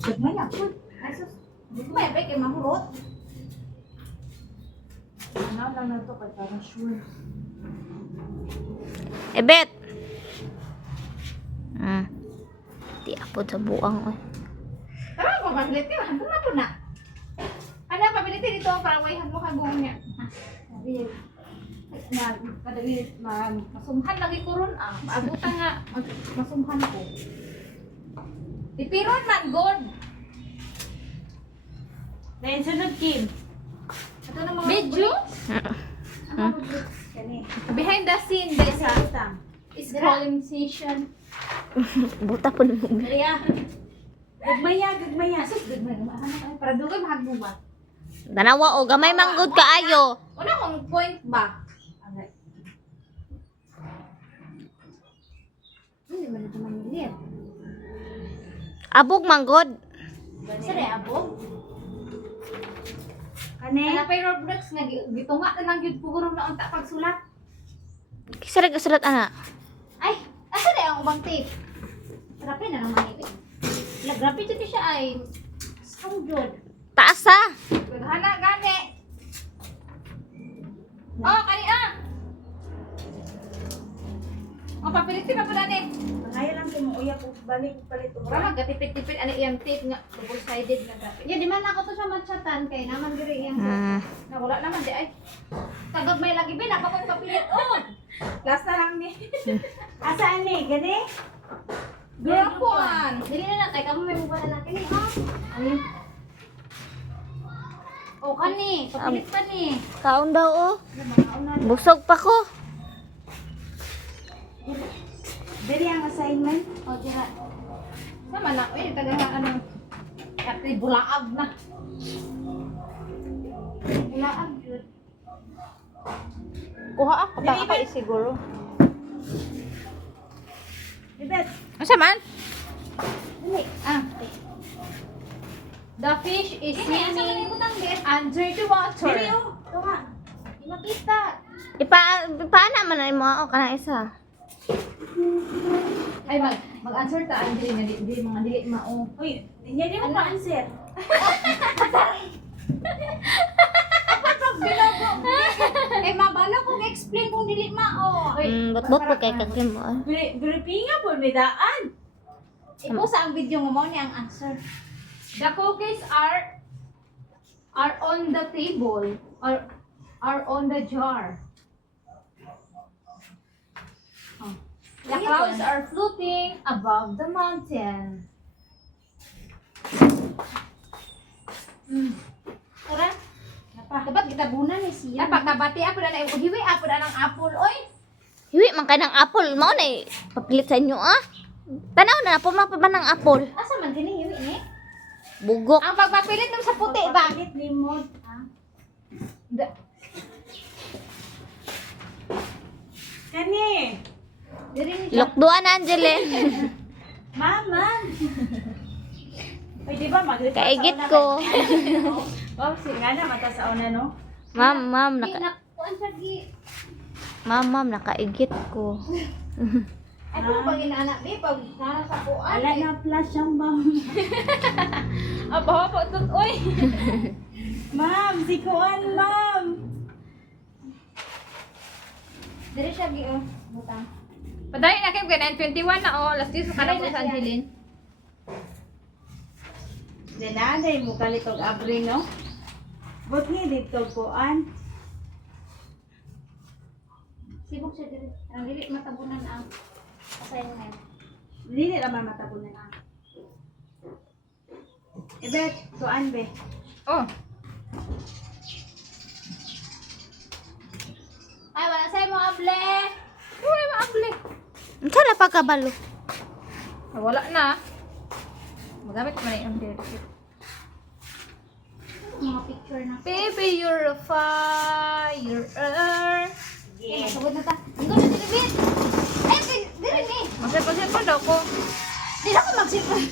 Gagmay ako. Ay, sus. May abay kay mahurot. Ano lang na to kay parang sure. Ebet. Di ako sa buang. Oy. Tara, mabaglit yun. Hambong na po na. Ano, pabilitin dito para wayhan mo kay buong niya. Sabi masumhan lagi ko ron ah. Maabutan nga. Masumhan ko. Ipiron man, God. Dahil sunod, Kim. Ito na mga Medyo? behind the scene, desa is colonization. Buta po naman. Kaya, gagmaya. Sus, gagmaya. Para dugay mahagbuba. Danawa o gamay manggod kaayo. Una kong point ba? Hindi man ito mangilit. Abog manggod. Sari, abog? Ano pa yung Roblox nga, gitunga na lang yun pugurong na ang pagsulat. Kisarag sulat ana. Ay, asa na ang ubang tape? Grabe na naman ito. Grabe dito siya ay strong jod. Taas sa. Hana, gani. Oh, kani ah. Oh, papilitin na po na ni. Ngayon lang kumuuya ko balik palit ko. Wala gatipid-tipid ano iyang tape nga double-sided na grabe. Ya di man ako to sa matchatan kay naman diri iyang. Na wala naman di ay. Tagag may lagi bin ako kung papilit oh. Last na lang ni. Asaan ni? Gani? Grapuan. Dili na kay kamo may mobile na kini ha. Ani? Oh kani, papilit pa ni. Kaon daw o. Busog pa ko. Dali ang assignment. Oh dira. Sama na oy tagaga ano. Kapri bulaag na. Bulaag jud. Kuha ako ta ako siguro. Ibet. Asa man? Dili. Ah. The fish is swimming under the water. Dali oh. Ito nga. Di makita. Paana man na mo ako kana isa. Ay mag-answer ta ang dili mga dili mao. Uy, hindi mo pa answer. Eh mabalo kung explain kung dili mao. Bot-bot po kay kakim mo. Pinga po may daan. Ipo sa ang video mo ni ang answer. The cookies are on the table or are on the jar. Oh. The clouds are floating above the mountain. Tara. Dapat kita bunan ni siya. Dapat kabati ako na hiwi ako na ng apple oy. Hiwi man kay ng apple mao na papilit sa inyo ah. Tanaw na po man ng apple. Asa man kini hiwi ni? Bugok. Ang pagpapilit ng sa puti ba? Palit limon. Kani. Diri ni siya. Lokduan Angele. Mama. Pwede ba mag-report sa Kaigit una ko. Oh, sige na mata sa una no. Ma'am, Kuan siya gi. Ma'am, nakaigit ko. Ay kung pag inaanak di pag nana sa kuan. Ala na flash ang ma'am. Apa tut oy. Ma'am, si Kuan, ma'am. Diri siya gi oh. Butang. Padali na kayo kaya 21 na oh. Last year sa kanang sa Angeline. Dinaday mo kalitog abri no. But ni dito Kuan. Sibok siya diri. Ang dili matabunan ang assignment. Dili naman matabunan ah. Ibet, Kuan be. Oh. Ay wala say mo able. Uy, maabli. Unsa na pagkabalo? Wala na. Magamit ko na yung direct. Mga picture na. Baby, you're a fire. Okay, masugod na ta. Inggo na dili bit. Ay diri ni. Masipag-sipag daw ko. Di na ko magsipon.